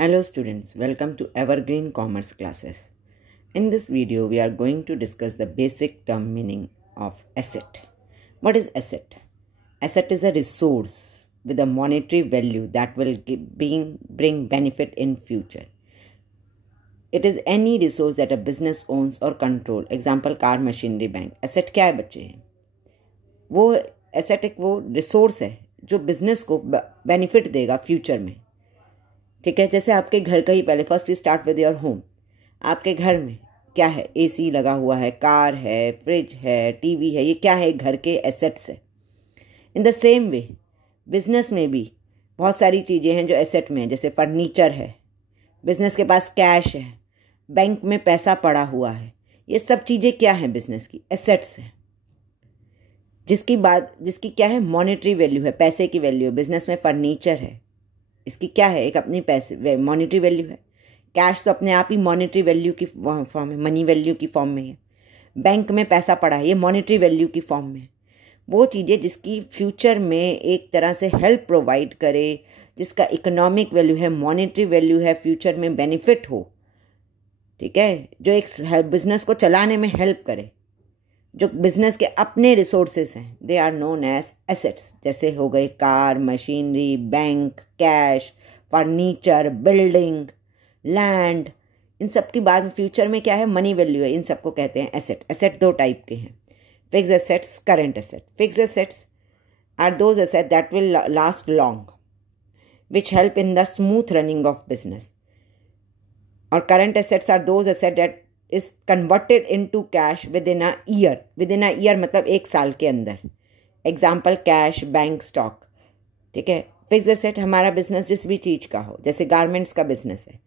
Hello students, welcome to Evergreen Commerce classes. In this video, we are going to discuss the basic term meaning of asset. What is asset? Asset is a resource with a monetary value that will bring benefit in future. It is any resource that a business owns or control. Example, car, machinery, bank. Asset क्या है बच्चे? वो asset एक वो resource है जो business को benefit देगा फ्यूचर में. ठीक है, जैसे आपके घर का ही पहले first we start with your home. आपके घर में क्या है? एसी लगा हुआ है, कार है, फ्रिज है, टीवी है. ये क्या है? घर के एसेट्स है. In the same way business में भी बहुत सारी चीज़ें हैं जो एसेट में है. जैसे फर्नीचर है, बिजनेस के पास कैश है, बैंक में पैसा पड़ा हुआ है. ये सब चीज़ें क्या हैं? बिजनेस की एसेट्स है, जिसकी क्या है? मॉनेटरी वैल्यू है, पैसे की वैल्यू है. बिजनेस में फर्नीचर है, इसकी क्या है? एक अपनी पैसे मॉनेटरी वैल्यू है. कैश तो अपने आप ही मॉनेटरी वैल्यू की फॉर्म है, मनी वैल्यू की फॉर्म में है. बैंक में पैसा पड़ा है, ये मॉनेटरी वैल्यू की फॉर्म में है. वो चीज़ें जिसकी फ्यूचर में एक तरह से हेल्प प्रोवाइड करे, जिसका इकोनॉमिक वैल्यू है, मॉनेटरी वैल्यू है, फ्यूचर में बेनिफिट हो. ठीक है, जो एक बिजनेस को चलाने में हेल्प करे, जो बिजनेस के अपने रिसोर्सेस हैं, they are known as assets. जैसे हो गए car, machinery, bank, cash, furniture, building, land. इन सब की बाद फ्यूचर में क्या है? मनी वैल्यू है. इन सबको कहते हैं एसेट. एसेट दो टाइप के हैं, fix assets, current asset. Fix assets are those asset that will last long, which help in the smooth running of business. और current assets are those asset that is converted into cash within a year. Within a year मतलब एक साल के अंदर. Example cash, bank, stock. ठीक है. Fix asset हमारा business जिस भी चीज़ का हो, जैसे गारमेंट्स का बिजनेस है,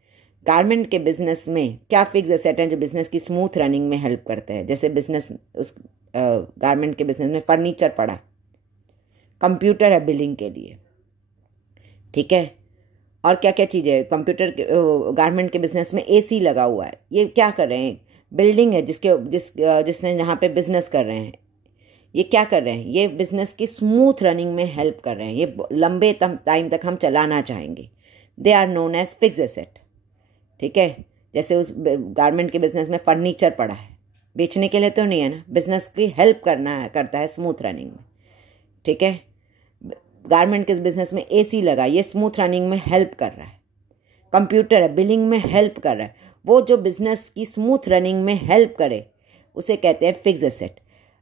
गारमेंट के बिजनेस में क्या फिक्स एसेट हैं जो बिजनेस की स्मूथ रनिंग में हेल्प करते हैं. जैसे बिजनेस उस गारमेंट के बिजनेस में फर्नीचर पड़ा, कंप्यूटर है बिलिंग के लिए. ठीक है. और क्या क्या चीज़ें? कंप्यूटर के गारमेंट के बिजनेस में एसी लगा हुआ है. ये क्या कर रहे हैं? बिल्डिंग है जिसने जहाँ पे बिजनेस कर रहे हैं, ये क्या कर रहे हैं? ये बिजनेस की स्मूथ रनिंग में हेल्प कर रहे हैं. ये लंबे टाइम तक हम चलाना चाहेंगे. They are known as fix asset. ठीक है. जैसे उस गारमेंट के बिजनेस में फर्नीचर पड़ा है, बेचने के लिए तो नहीं है ना, बिजनेस की हेल्प करता है स्मूथ रनिंग में. ठीक है. गारमेंट के बिजनेस में एसी लगा, ये स्मूथ रनिंग में हेल्प कर रहा है. कंप्यूटर है, बिलिंग में हेल्प कर रहा है. वो जो बिजनेस की स्मूथ रनिंग में हेल्प करे उसे कहते हैं फिक्स एसेट.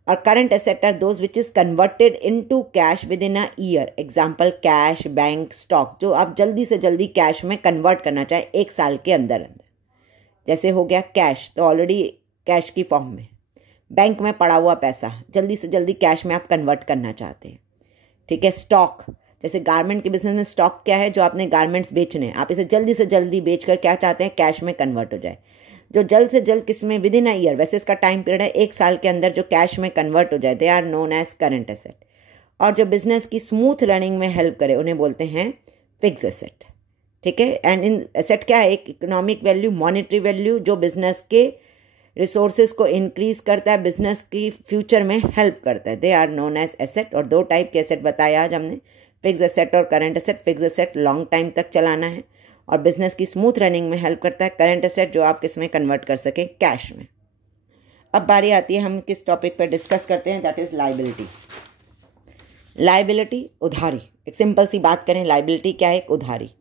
और current asset are those which is converted into cash within a year. Example cash, bank, stock, जो आप जल्दी से जल्दी कैश में कन्वर्ट करना चाहे एक साल के अंदर अंदर. जैसे हो गया कैश, तो ऑलरेडी कैश की फॉर्म में. बैंक में पड़ा हुआ पैसा जल्दी से जल्दी कैश में आप कन्वर्ट करना चाहते हैं. ठीक है. स्टॉक, जैसे गारमेंट के बिजनेस में स्टॉक क्या है? जो आपने गारमेंट्स बेचने हैं, आप इसे जल्दी से जल्दी बेचकर क्या चाहते हैं? कैश में कन्वर्ट हो जाए. जो जल्द से जल्द किस में? विद इन अ ईयर, वैसे इसका टाइम पीरियड है एक साल के अंदर, जो कैश में कन्वर्ट हो जाए, they are known as current asset. और जो बिजनेस की स्मूथ रनिंग में हेल्प करे उन्हें बोलते हैं फिक्स एसेट. ठीक है. एंड इन एसेट क्या है? एक इकोनॉमिक वैल्यू, मॉनेटरी वैल्यू, जो बिजनेस के रिसोर्सेज को इंक्रीज करता है, बिजनेस की फ्यूचर में हेल्प करता है. They are known as asset. और दो टाइप के एसेट बताया आज हमने, फिक्स एसेट और current asset. Fix asset long time तक चलाना है और बिजनेस की स्मूथ रनिंग में हेल्प करता है. करंट एसेट जो आप किस में कन्वर्ट कर सकें? कैश में. अब बारी आती है, हम किस टॉपिक पर डिस्कस करते हैं, दैट इज लाइबिलिटी. लाइबिलिटी, उधारी. एक सिंपल सी बात करें, लाइबिलिटी क्या है? एक उधारी.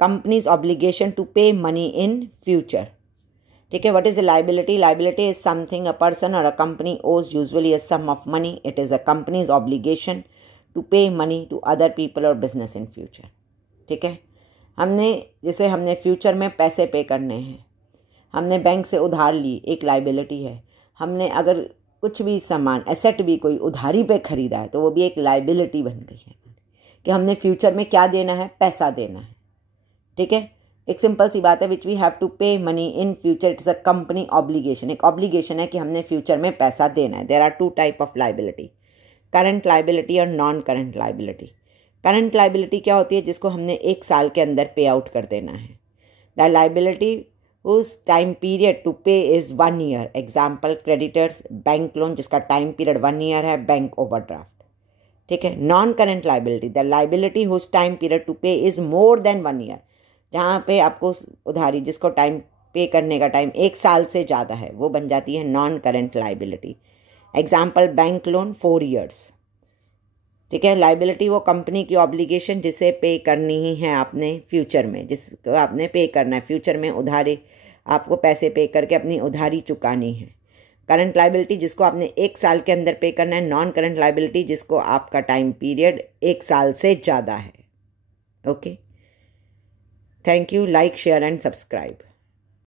Companies obligation to pay money in future. ठीक है. What is a liability? Liability is something a person or a company owes, usually a sum of money. It is a company's obligation to pay money to other people or business in future. ठीक है. हमने future में पैसे पे करने हैं, हमने bank से उधार ली, एक लाइबिलिटी है. हमने अगर कुछ भी सामान, एसेट भी कोई उधारी पे खरीदा है, तो वो भी एक लाइबिलिटी बन गई है कि हमने फ्यूचर में क्या देना है? पैसा देना है. ठीक है. एक सिंपल सी बात है, which we have to pay money in future. It's a company obligation. एक ऑब्लिगेशन है कि हमने फ्यूचर में पैसा देना है. There are two type of liability, current liability और non current liability. Current liability क्या होती है? जिसको हमने एक साल के अंदर पे आउट कर देना है. The liability whose time period to pay is 1 year. Example creditors, bank loan जिसका टाइम पीरियड 1 ईयर है, बैंक ओवरड्राफ्ट. ठीक है. Non current liability, the liability whose time period to pay is more than 1 year. जहाँ पे आपको उधारी जिसको time पे करने का टाइम 1 साल से ज़्यादा है वो बन जाती है non current liability. Example bank loan 4 years, ठीक है। लाइबिलिटी वो कंपनी की ऑब्लिगेशन जिसे पे करनी ही है आपने फ्यूचर में, जिसको आपने पे करना है फ्यूचर में, उधारी आपको पैसे पे करके अपनी उधारी चुकानी है। करंट लाइबिलिटी जिसको आपने 1 साल के अंदर पे करना है। नॉन करंट लाइबिलिटी जिसको आपका टाइम पीरियड 1 साल से ज़्यादा है। Okay, thank you. Like, share and subscribe.